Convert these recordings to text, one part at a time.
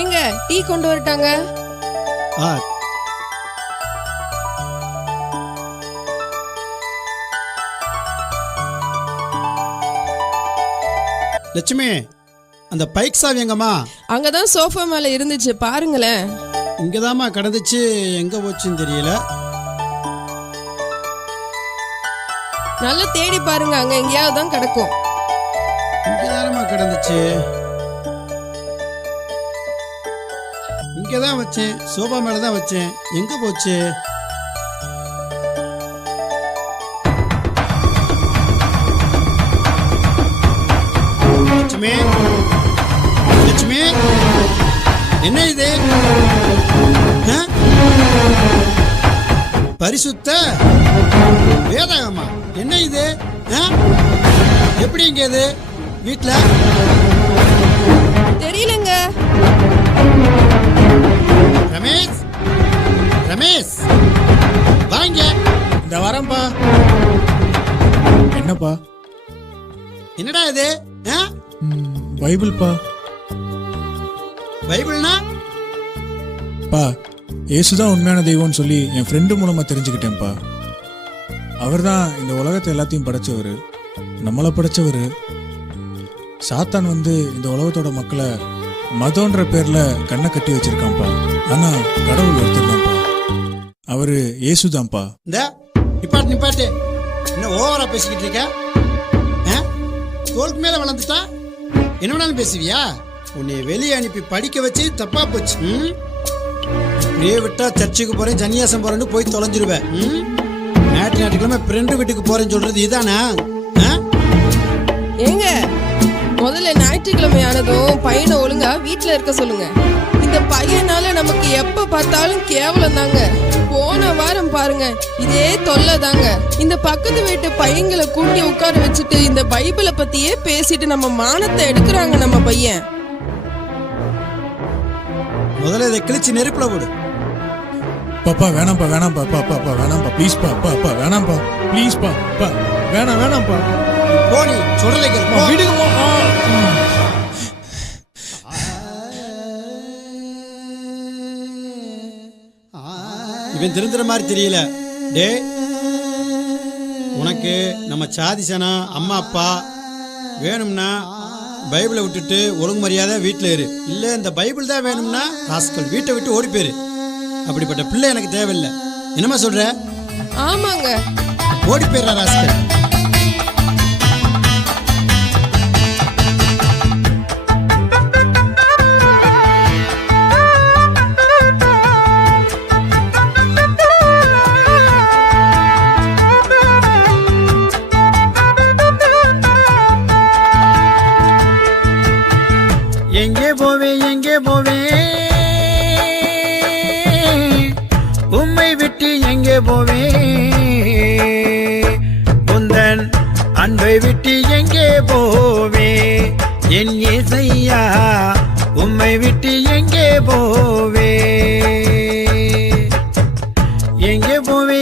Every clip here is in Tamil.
எங்க டீ கொண்டு வரட்டாங்க? லட்சுமி, அந்த பைக் சாவி எங்கம்மா? அங்கதான் சோஃபா மேல இருந்துச்சு, பாருங்களேன். இங்கதாம்மா கிடந்துச்சு, எங்க போச்சுன்னு தெரியல. நல்லா தேடி பாருங்க, அங்க எங்கேயாவது தான் கிடக்கும். இங்கதானம்மா கிடந்துச்சு, இங்கதான் வச்சேன், சோபா மேலதான் வச்சேன். எங்க போச்சு? லட்சுமி, லட்சுமி, என்ன இது? பரிசுத்த வேதாகமா? என்ன இது? எப்படி இங்க இது வீட்டுல? தெரியலங்க. ரமேஷ், ரமேஷ் வாங்க. இந்த வரேன்ப்பா. என்னப்பா? என்னடா இது? பைபிள்ப்பா. பைபிள்னா? பா, இயேசுதான் உண்மையான தெய்வம்னு சொல்லி என் ஃப்ரெண்டு மூலமா தெரிஞ்சுக்கிட்டேன்ப்பா. அவர் தான் இந்த உலகத்தை எல்லாத்தையும் படைச்சவர், நம்மளை படைச்சவர். சாத்தான் வந்து இந்த உலகத்தோட மக்களை மதம்ன்ற பேர்ல கண்ணை கட்டி வச்சிருக்கான்ப்பா. ஆனா கடவுள் ஒருத்தர் தான்ப்பா, அவரு இயேசுதான்ப்பா. இந்த நிப்பாட்டு நிப்பாட்டு, என்ன ஓவரா பேசிக்கிட்டு இருக்க? தோளுக்கு மேல வளர்ந்துட்டா என்ன வேணாலும் பேசுவியா? உன்னை வெளியே அனுப்பி படிக்க வச்சு தப்பா போச்சு. இப்படியே விட்டா சர்ச்சுக்கு போறேன், சன்னியாசம் போறேன்னு போய் தொலைஞ்சிருவேன். ஞாயிற்றுக்கிழமை ஃப்ரெண்டு வீட்டுக்கு போறேன்னு சொல்றது இதானா? ஏங்க, முதல்ல ஞாயிற்றுக்கிழமை ஆனதும் பையனை ஒழுங்கா வீட்டுல இருக்க சொல்லுங்க. இந்த பையனால நமக்கு எப்ப பார்த்தாலும் கேவலம் தாங்க. போன வாரம் பாருங்க, இதே தொல்லை தாங்க. இந்த பக்கத்து வீட்டு பையங்களை கூட்டி உட்கார வச்சுட்டு இந்த பைபிளை பத்தியே பேசிட்டு நம்ம மானத்தை எடுக்கிறாங்க நம்ம பையன். முதல்ல இதை கிழிச்சு நெருப்புல போடு. பாப்பா வேணாம்ப்பா, வேணாம்ப்பா, பாப்பா வேணாம்ப்பா, ப்ளீஸ்ப்பா, பாப்பா வேணாம்ப்பா, ப்ளீஸ்ப்பா, பா வேணாம்ப்பா. போடி சொல்றதை கேளு, விடுங்கம்மா. இவன் திருந்துற மாதிரி தெரியல. டே, உனக்கு நம்ம சாதிசனா அம்மா அப்பா வேணும்னா பைபிளை விட்டுட்டு ஒழுங்கு மரியாதை வீட்டில் இரு. இல்லை இந்த பைபிள் தான் வேணும்னா ராஸ்கல் வீட்டை விட்டு ஓடி போயிரு. அப்படிப்பட்ட பிள்ளை எனக்கு தேவையில்லை. என்னம்மா சொல்ற? ஆமாங்க, ஓடி போயிடுறா ராஸ்கல். எங்கே போவே உம்மை விட்டு எங்கே போவே, உந்தன் அன்பை விட்டு எங்கே போவே, என் இயேசையா உம்மை விட்டு எங்கே போவே. எங்கே போவே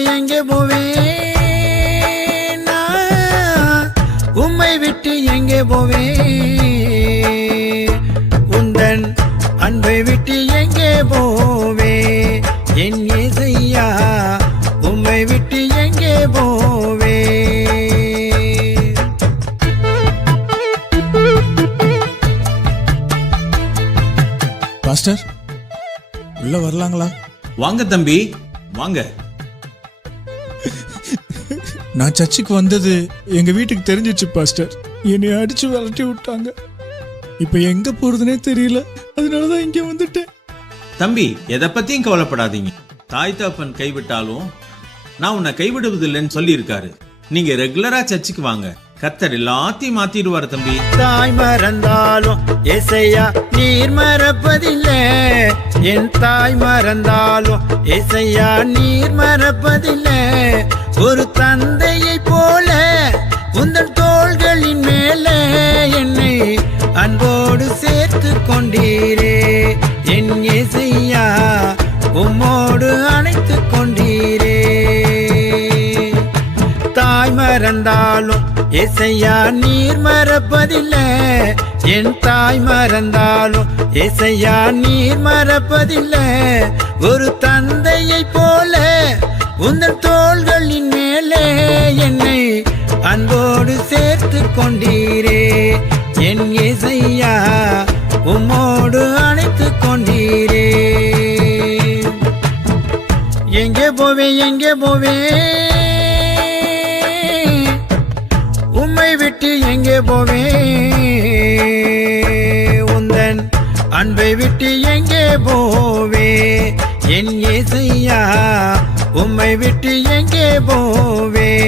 நான் உம்மை விட்டு எங்கே போவே, உந்தன் அன்பை விட்டு எங்கே போவே, என் இயேசையா உம்மை விட்டு எங்கே போவே. பாஸ்டர், உள்ள வரலாங்களா? வாங்க தம்பி, வாங்க. நான் சர்ச்சுக்கு வந்தது எங்க வீட்டுக்கு தெரிஞ்சிச்சு பாஸ்டர். என்னை அடிச்சு விரட்டி விட்டாங்க. இப்ப எங்க போறதுனே தெரியல, அதனாலதான் இங்க வந்துட்டேன். தம்பி, எதை பத்தியும் கவலைப்படாதீங்க. தாய் தகப்பன் கைவிட்டாலும் நான் உன்னை கைவிடுவதில்லைன்னு சொல்லி இருக்காரு. நீங்க ரெகுலரா சர்ச்சுக்கு வாங்க, கர்த்தர் எல்லாத்தையும் மாத்திடுவாரு தம்பி. தாய் மறந்தாலும் ஏசையா நீர் மறப்பதில்லை, என் தாய் மறந்தாலும் ஏசையா நீர் மறப்பதில்லை. ஒரு தந்தையை போல உந்தன் தோள்களின் மேலே என்னை அன்போடு சேர்த்து கொண்டீரே, என் இயேசையா உம்மோடு அணைத்து கொண்டீரே. தாய் மறந்தாலும் ஏசையா நீர் மறப்பதில்லை, என் தாய் மறந்தாலும் ஏசையா நீர் மறப்பதில்லை. ஒரு தந்தையை போல உந்தன் தோள்களின் மேலே என்னை அன்போடு சேர்த்து கொண்டீரே. என் ஏசையா உம்மோடு அணைத்து கொண்டீரே. எங்கே போவேன் எங்கே போவேன் உம்மை விட்டு எங்கே போவேன்? உந்தன் அன்பை விட்டு எங்கே போவேன்? என் ஏசையா உம்மை விட்டு எங்கே போவேன்?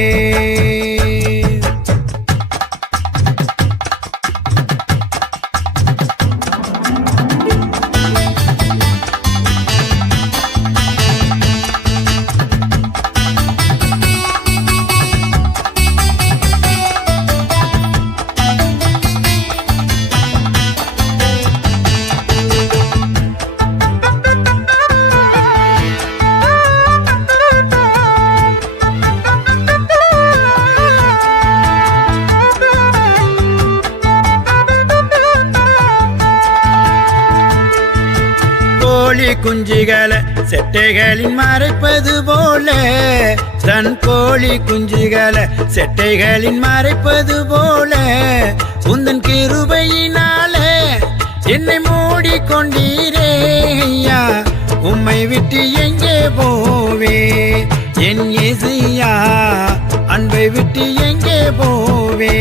கோழி குஞ்சுகளை செட்டைகளின் மறைப்பது போல, தன் கோழி குஞ்சுகளை செட்டைகளின் மறைப்பது போல, உந்தன் கிருபையினாலே என்னை மூடிக்கொண்டீரே. ஐயா உம்மை விட்டு எங்கே போவே? என் இசையா அன்பை விட்டு எங்கே போவே?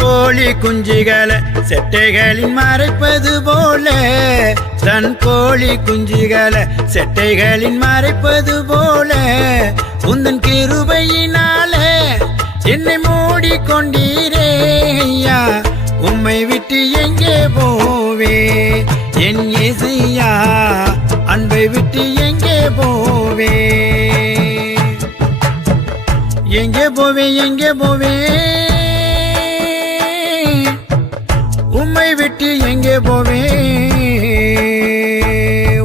கோழி குஞ்சுகளை செட்டைகளின் மறைப்பது போல, தன் கோழி குஞ்சுகளை செட்டைகளின் மறைப்பது போல, உந்தன் கிருபையினாலே என்னை மூடிக்கொண்டீரே. ஐயா உம்மை விட்டு எங்கே போவே? என் இசையா அன்பை விட்டு எங்கே போவே? எங்கே போவே எங்கே போவே? உம்மை விட்டு எங்கே போவே?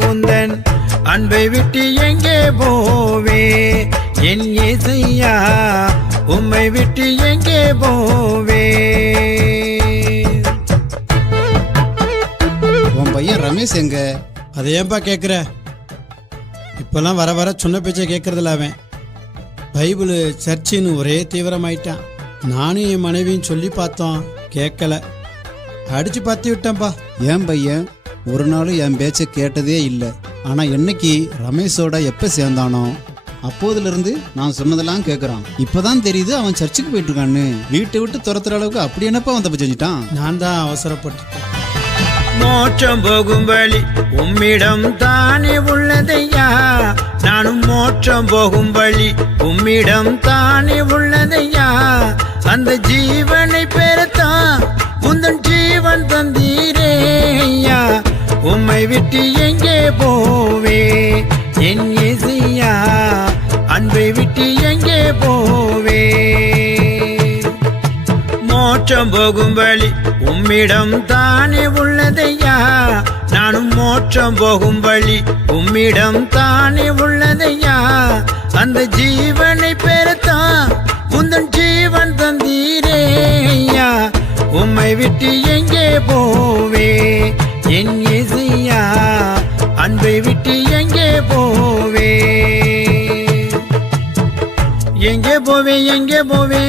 உந்தன் அன்பை விட்டு எங்கே போவே? என் இசையா உம்மை விட்டு எங்கே போவே? உன் பையன் ரமேஷ் எங்க? அதை ஏன்பா கேட்குற? இப்பெல்லாம் வர வர சொன்ன பேச்சை கேட்கறதில்ல. அவன் பைபிள் சர்ச்சின்னு ஒரே தீவிரமாயிட்டான். நானும் என் மனைவியும் சொல்லி பார்த்தோம், கேட்கல. அடிச்சு பத்தி விட்டேன்ப்பா. என் பையன் ஒரு நாளும் என் பேச்சை கேட்டதே இல்லை. ஆனால் என்னைக்கு ரமேஷோட எப்போ சேர்ந்தானோ அப்போதுலேருந்து நான் சொன்னதெல்லாம் கேட்குறான். இப்போதான் தெரியுது அவன் சர்ச்சுக்கு போயிட்டு இருக்கான்னு. வீட்டை விட்டு துரத்துற அளவுக்கு அப்படி என்னப்பா அவன் தப்பு செஞ்சுட்டான்? நான் தான் அவசரப்பட்டுட்டேன். மோட்சம் போகும் வழி உம்மிடம் தானே உள்ளதையா. நானும் மோட்சம் போகும் வழி உம்மிடம் தானே உள்ளதையா. அந்த ஜீவனை பெறத்தான் உந்தன் ஜீவன் தந்தீரே. ஐயா உம்மை விட்டு எங்கே போவே? என் இசையா அன்பை விட்டு எங்கே போவே? மோட்சம் போகும் வழி உம்மிடம் தானே உள்ளதையா. நானும் மோட்சம் போகும் வழி உம்மிடம் தானே உள்ளதையா. அந்த ஜீவனை பெறத்தான் உந்தன் ஜீவன் தந்தீரே. ஐயா உம்மை விட்டு எங்கே போவே? என் இசையா அன்பை விட்டு எங்கே போவே? எங்கே போவே எங்கே போவே?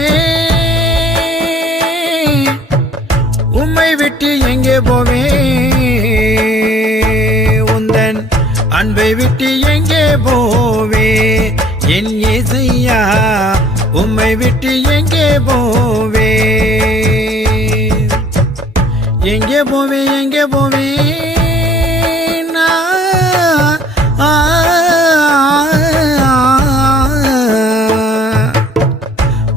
உம்மை விட்டு எங்கே போவே? உந்தன் அன்பை விட்டு எங்கே போவே? என் இசையா உம்மை விட்டு எங்கே போவே? எங்கே போவே எங்கே போவே?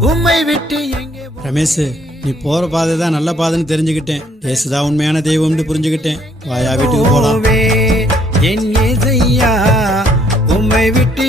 உம்மை விட்டு எங்கே? ரமேஷ், நீ போற பாதை தான் நல்ல பாதைன்னு தெரிஞ்சுக்கிட்டேன். ஏசுதான் உண்மையான தெய்வம்னு புரிஞ்சுக்கிட்டேன். வாயா வீட்டுக்கு போலாம். என் இசையா உம்மை விட்டு